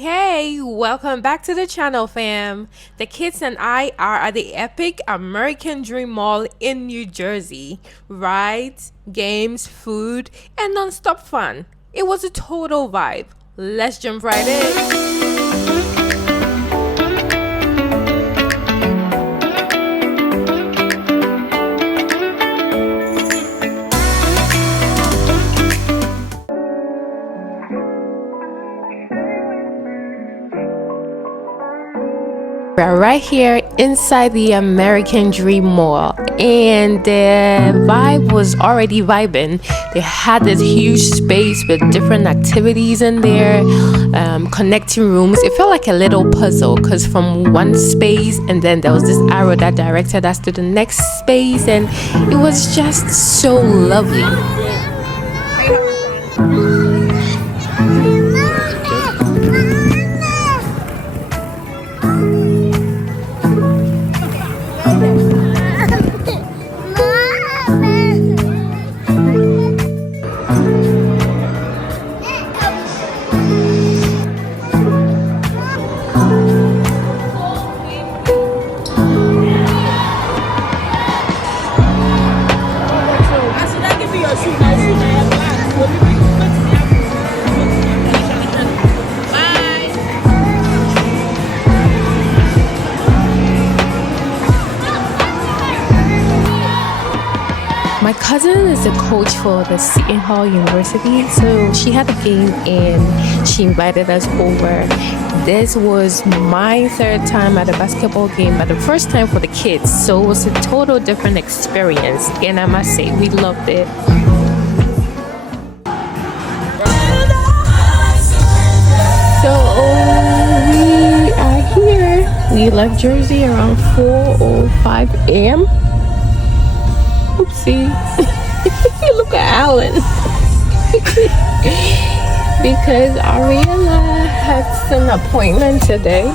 Hey, welcome back to the channel, fam. The kids and I are at the epic American Dream Mall in New Jersey. Rides, games, food, and non-stop fun. It was a total vibe. Let's jump right in. We're right here inside the American Dream Mall, and the vibe was already vibing. They had this huge space with different activities in there, connecting rooms. It felt like a little puzzle because from one space and then there was this arrow that directed us to the next space, and it was just so lovely. My cousin is a coach for the Seton Hall University, so she had a game and she invited us over. This was my third time at a basketball game, but the first time for the kids, so it was a total different experience, and I must say we loved it. So we are here. We left Jersey around 4:05 a.m. Oopsie. Look at Alan. Because Ariella has an appointment today.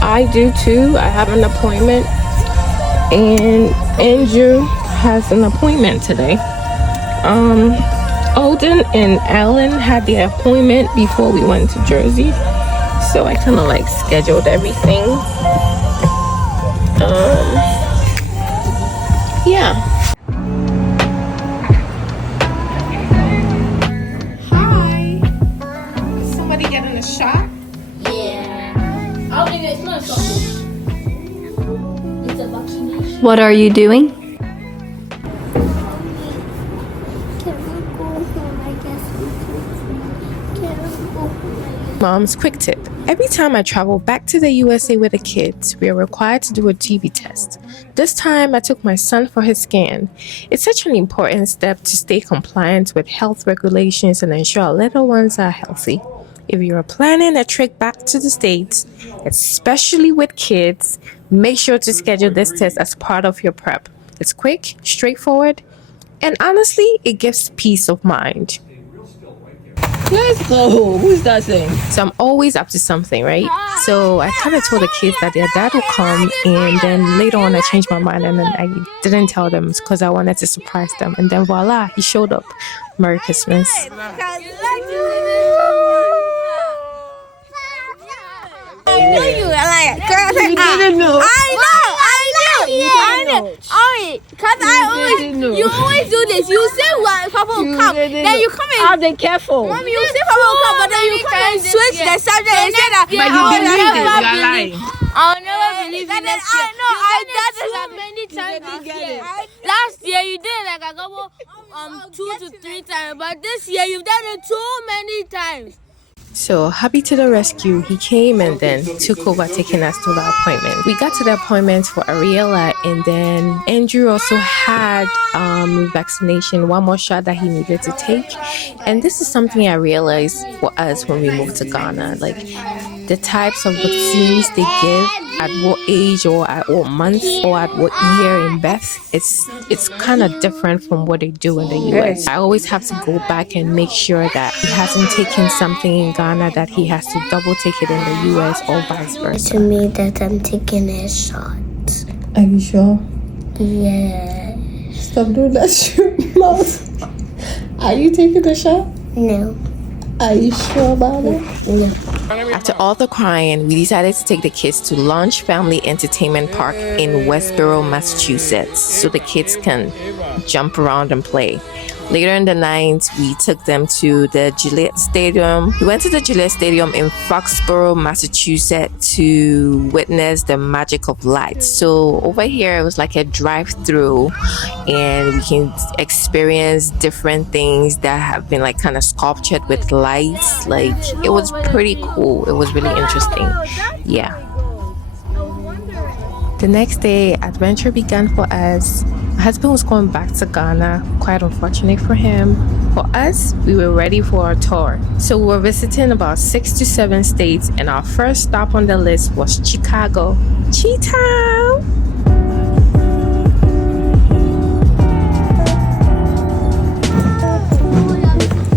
I do too. I have an appointment. And Andrew has an appointment today. Alden and Alan had their appointment before we went to Jersey. So I kind of like scheduled everything. Yeah. Hi. Is somebody getting a shot? Yeah. I don't think it's not something. It's a vaccination. What are you doing? Can we go home? I guess we can go home. Mom's quick tip. Every time I travel back to the USA with the kids, we are required to do a TB test. This time, I took my son for his scan. It's such an important step to stay compliant with health regulations and ensure our little ones are healthy. If you are planning a trip back to the States, especially with kids, make sure to schedule this test as part of your prep. It's quick, straightforward, and honestly, it gives peace of mind. Let's go. Who's that saying? So I'm always up to something, right? So I kind of told the kids that their dad will come, and then later on I changed my mind and then I didn't tell them because I wanted to surprise them. And then voila, he showed up. Merry Christmas. You didn't know. I know. Alright, cause you always do this. You say what Papa will come, then you come and Be careful. Mommy, you say Papa will come, but then you come and switch the subject and say that. But you believe it. You are lying. I'll never believe in this year. I know. I did it so many times last year. Last year you did it like a couple, 2 to 3 times, but this year you've done it too many times. So happy to the rescue. He came and then took over taking us to the appointment. We got to the appointment for Ariella, and then Andrew also had vaccination, one more shot that he needed to take. And this is something I realized for us when we moved to Ghana, like the types of vaccines they give at what age or at what month or at what year in birth. It's kind of different from what they do in the US. I always have to go back and make sure that he hasn't taken something in Ghana that he has to double take it in the US or vice versa. To me that I'm taking a shot. Are you sure? Yeah. Stop doing that shit, mouth. Are you taking a shot? No. Are you sure about it? No. After all the crying, we decided to take the kids to Launch Family Entertainment Park in Westboro, Massachusetts, so the kids can jump around and play. Later in the night, we took them to the Gillette Stadium. We went to the Gillette Stadium in Foxborough, Massachusetts to witness the magic of light. So over here, it was like a drive-through, and we can experience different things that have been like kind of sculptured with lights. Like, it was pretty cool. It was really interesting. Yeah. The next day, adventure began for us. My husband was going back to Ghana, quite unfortunate for him. For us, we were ready for our tour. So we were visiting about 6 to 7 states, and our first stop on the list was Chicago. Chi-town!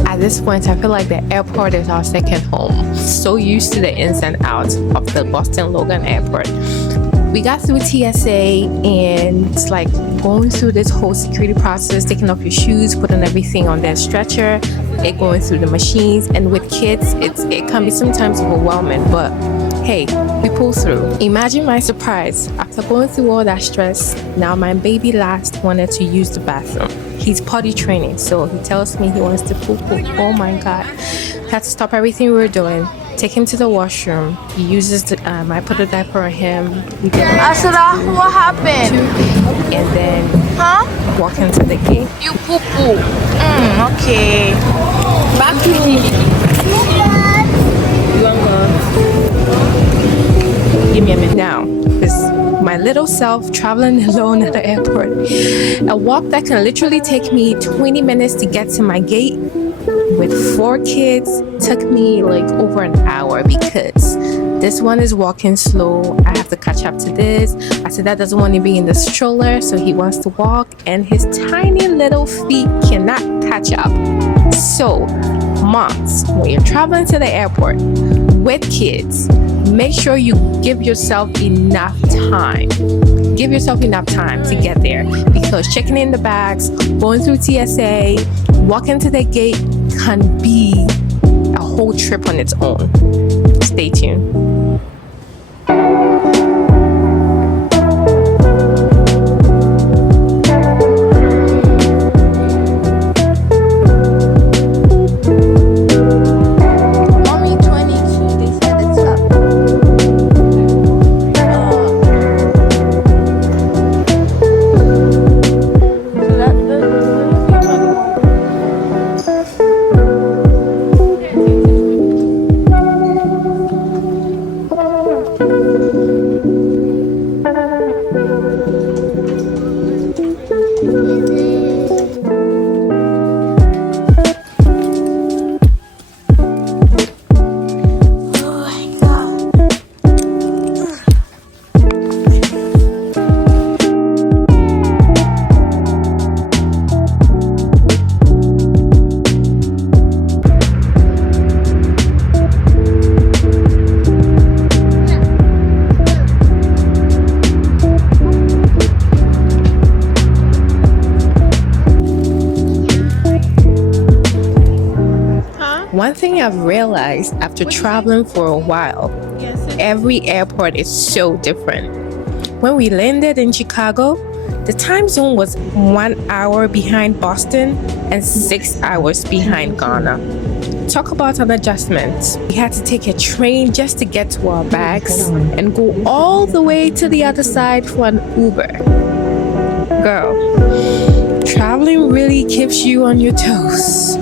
At this point, I feel like the airport is our second home. So used to the ins and outs of the Boston Logan Airport. We got through TSA, and it's like going through this whole security process, taking off your shoes, putting everything on their stretcher, it going through the machines. And with kids, it can be sometimes overwhelming, but hey, we pull through. Imagine my surprise after going through all that stress. Now my baby last wanted to use the bathroom. He's potty training, so he tells me he wants to poo. Oh my god! Had to stop everything we were doing, take him to the washroom. He uses the I put a diaper on him. We did Asada, what happened? And then walk into the gate. You poo poo. Okay. Back to me. You want to give me a minute now? Because my little self traveling alone at the airport, a walk that can literally take me 20 minutes to get to my gate with 4 kids took me like over an hour, because this one is walking slow. I have to catch up to this. I said that doesn't want to be in the stroller, so he wants to walk, and his tiny little feet cannot catch up. So moms, when you're traveling to the airport with kids, make sure you give yourself enough time. Give yourself enough time to get there, because checking in the bags, going through TSA, walking to the gate can be a whole trip on its own. Stay tuned. One thing I've realized after traveling for a while, every airport is so different. When we landed in Chicago, the time zone was 1 hour behind Boston and 6 hours behind Ghana. Talk about an adjustment. We had to take a train just to get to our bags and go all the way to the other side for an Uber. Girl, traveling really keeps you on your toes.